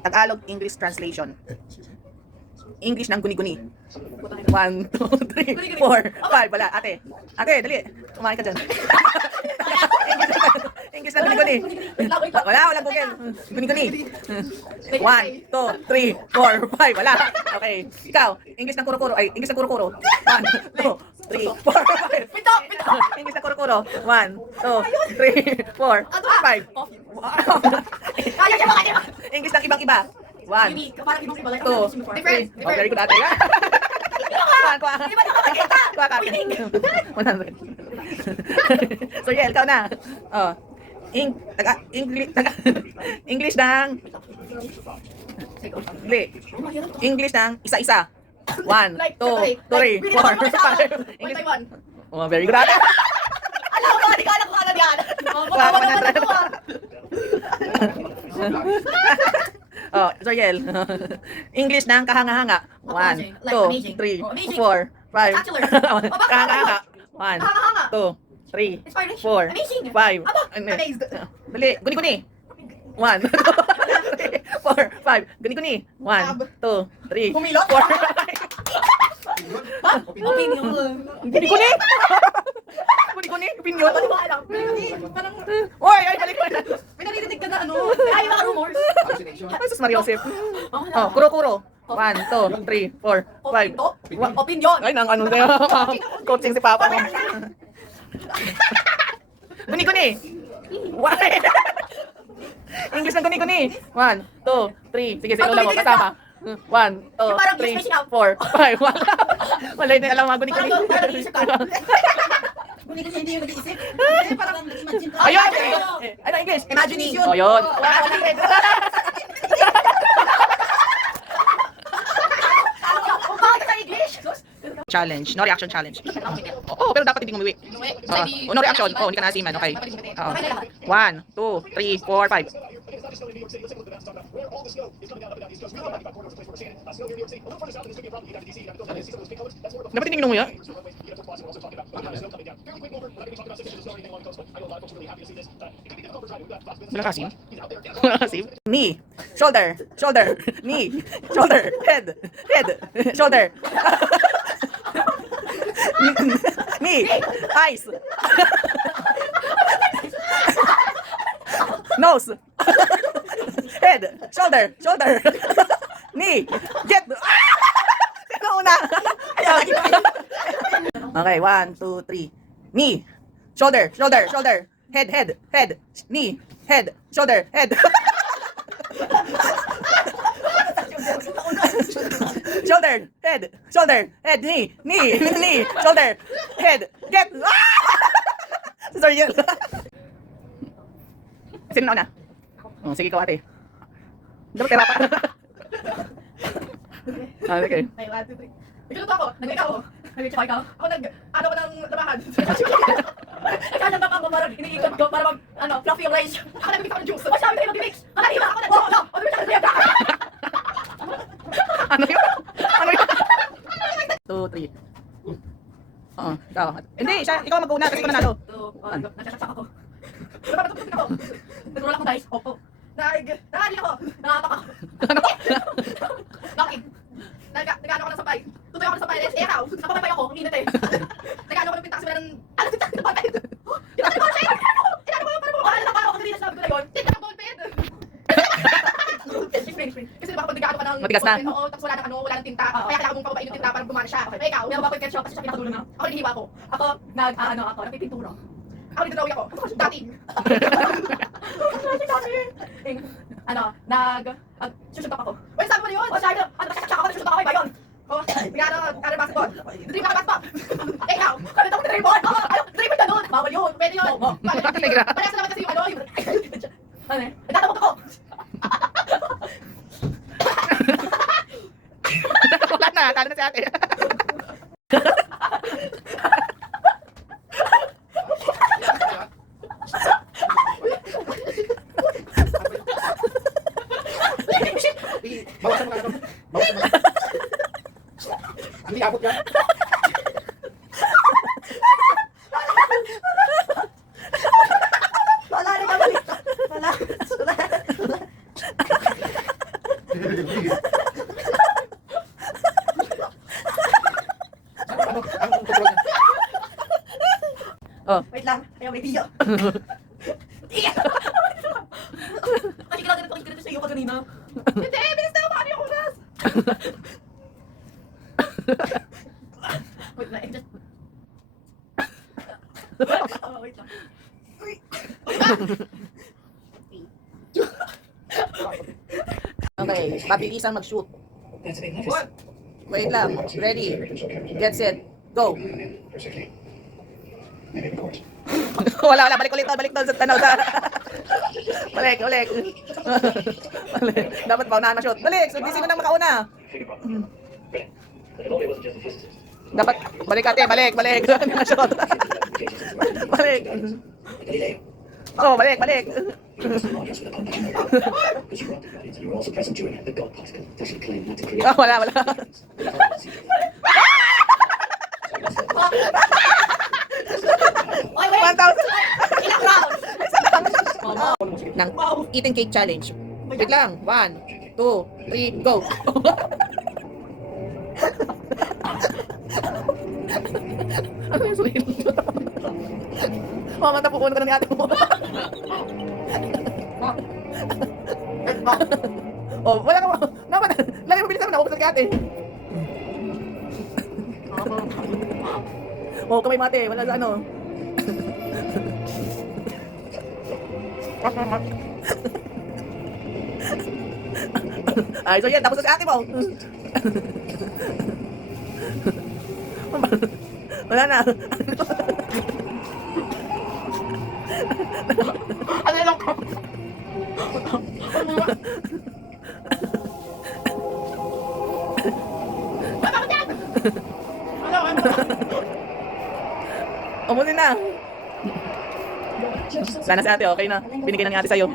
Tagalog English translation. English ng guni-guni. 1, 2, 3, 4, 5. Wala, ate. Ate, dali. Kumain ka dyan. English ng guni-guni. Walang Google. Guni-guni. 1, 2, 3, 4, 5. Wala. Okay. Ikaw, English ng kuro-kuro. Ay, English ng kuro-kuro. 1, 2, 3, 4, 5. Pito! English ng kuro-kuro. 1, 2, 3, 4, 5. Kaya siya, kaya siya! English ng ibang-iba. 1, Unique. Parang ibang iba. 2, 3. Oh, very good ate. Kuha. Iba na kapagkita! Kuha ka. 100. So, yeah, ikaw na. Oh. English ng English ng isa-isa. 1, 2, 3, 4, 5. English. Oh, very good ate. Alam ko, hindi ka alam kung ano yan. Kuha ka 100. Oh, Zoriel. English ng kahanga-hanga. 1, 2, 3, 4, 5. Kahanga-hanga. 1, 2, 3, 4, 5. Amazed. Dali, guni-guni. 1, 2, 3, 4, 5. Guni-guni. 1, 2, 3, 4, 5. Opinion. Guni-guni? Guni-guni? Opinion? Ano ba alam? Parang, Oy, ay, balik ko na. may naririnig ka na ano. Ay, mga rumors. Ay, sus Maria Joseph. Oh, kuro-kuro. 1, 2, 3, 4, 5. Opinion. Ay, nang ano na coaching si Papa mo. Guni-guni. Why? English ng guni-guni. 1, 2, 3. Sige, sinula mo. Kasama. 1, 2, 3, 4, 5. Wala na alam mga guni-guni. Parang nag-iisip ka. Hindi yung nag-iisip. Parang nag-imagine ka. Ayun! Ano English? Imagination. Oh, yun. Bakit sa English? Challenge. No reaction challenge. Oo, pero dapat hindi umuwi. No reaction. Oh, hindi ka nasiman. Okay. 1, 2, 3, 4, 5. Dapat hindi mo yan? Wala kasim? Wala kasim? Knee, shoulder, shoulder, knee, shoulder, head, shoulder. Knee, eyes, nose, head, shoulder, knee, get. Sino una? Okay, 1, 2, 3. Knee, shoulder, head, knee, head, shoulder, head. Shoulder, head, knee, shoulder, head, get. Sorry yun. Sino na una? Oh, sige ikaw ate. Dapat tira pa. Okay. Ay, 1, 2, 3. Ikaw ako. Nag-ikaw ako. Nag-ikaw ikaw. Ako ano ko ng labahan. Kaya baka mo parang iniikot ko para fluffy yung rice. Ako nag-mix ako ng juice. Sabi tayo mag-mix. Kanina ako nag-mix. Ano yun? Ano yun? 2, 3. Oo, ikaw. Hindi, ikaw mag-una kasi ko nanalo. Nagsasaksak ako. Napapatutok ako. Nag-roll akong dice. Opo. Nakali ako. Nangapak ako. Ano? Bakit? Nag-ano ako ng sapay. Tutoy ako ng sapay. Eh, ikaw. Napapapay ako. Ang init eh. Nag-ano ako ng pinta kasi meron. Ano pinta? Napapay. Inano ko siya. Inano ko yung parang ano na ako. Kanina sinabi ko na yun. Tinta ng ballpen. Kasi diba kapag nag-ano ka ng matigas na. Oo, tapos wala nang tinta. Kaya kailangan mong pababain yung tinta para gumana siya. Eh, ikaw. Meron ba ako yung ketchup kasi siya pinakadulo na. Ako naghihiwa ako. Ako, nagpipintura. Ako nagdrawing ako. Dati. Susuntok ako. Uy, sabi mo na yun? O, sabi mo, nagsasak ako, nagsusuntok ako, iba yun. O, nag-ano basketball. Dream ka basketball. Eh, ikaw, kapit ako dribble. Dribble ka doon. Bawal yun, pwede yun. Parehas naman kasi yung yung... Ano eh? Nagtatamok ako. Wala na, talo na si ate. Bawasan mo ka na. Bawasan mo. Hindi abot yan. Wala na balik. Wala. Oh. Wait lang. Ayaw, may tiyo. Kasi kinagalit sa iyo ka kanina. Hindi, bilis na paano yung oras? Wait lang, just... Wait lang. Okay, mabilisan mag-shoot. That's a big life. What? Wait lang. Ready. Get set. Go. Perfectly. Maybe record. Wala. Balik ulit. Balik doon sa tanaw sa... Balik. Balik. Dapat paunahan ma-shoot. Balik. So, di sino nang makauna. Figure problem. But the lawyer wasn't just a physicist. Dapat, balik ate. Balik. Hindi ma-shoot. Balik. Galileo. Oh, balik. He was the largest with a compact mirror. But you brought the guardians and you were also present during the God particle that actually claimed not to create. Oh, wala. Oy, wait! 1,000. Ilang rounds? Nang eating cake challenge. Wait lang. 1, 2, 3, go. Ano yung sulit? Mama, tapukunan ka na ni ate mo. Oh, wala ka. Naman, lagi mo bilisan mo na. Ubus na kay ate. Oh, kamay mate. Wala sa ano. Ay, so yan. Tapos na si ate mo. Wala na. Ano lang ka? Bakit yan? Ano? Umunin na. Sana si ate, okay na. Binigay na ni ate sa'yo.